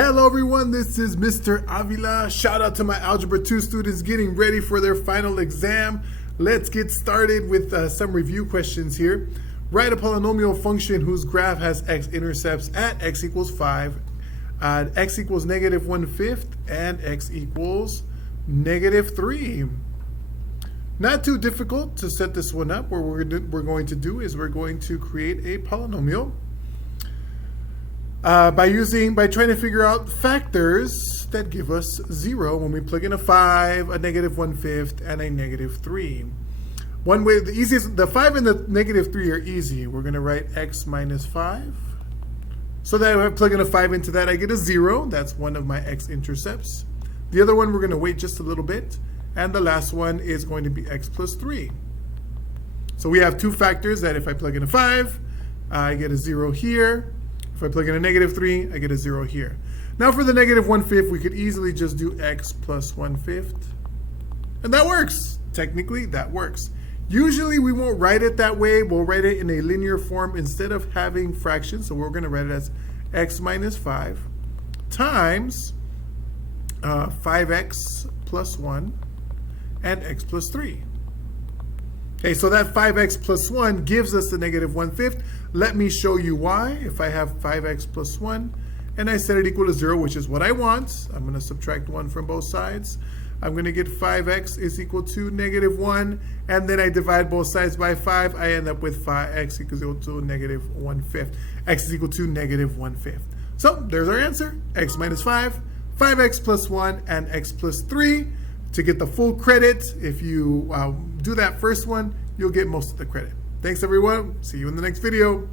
Hello everyone, this is Mr. Avila. Shout out to my Algebra 2 students getting ready for their final exam. Let's get started with some review questions here. Write a polynomial function whose graph has x-intercepts at x equals 5, x equals -1/5, and x equals -3. Not too difficult to set this one up. What we're going to do is we're going to create a polynomial by trying to figure out factors that give us 0 when we plug in a 5, a -1/5, and a -3. One way, the 5 and the -3 are easy. We're going to write x minus 5. So that if I plug in a 5 into that, I get a 0. That's one of my x-intercepts. The other one, we're going to wait just a little bit. And the last one is going to be x plus 3. So we have two factors that if I plug in a 5, I get a 0 here. If I plug in a -3, I get a 0 here. Now for the -1/5, we could easily just do x plus 1/5. And that works. Technically, that works. Usually we won't write it that way. We'll write it in a linear form instead of having fractions. So we're going to write it as x minus 5 times 5x plus 1 and x plus 3. Okay, so that 5x plus 1 gives us the -1/5. Let me show you why. If I have 5x plus 1 and I set it equal to 0, which is what I want, I'm going to subtract 1 from both sides. I'm going to get 5x is equal to -1, and then I divide both sides by 5. I end up with 5x equals equal to -1/5. X is equal to -1/5. So there's our answer, x minus 5, 5x plus 1, and x plus 3. To get the full credit, if you do that first one, you'll get most of the credit. Thanks everyone. See you in the next video.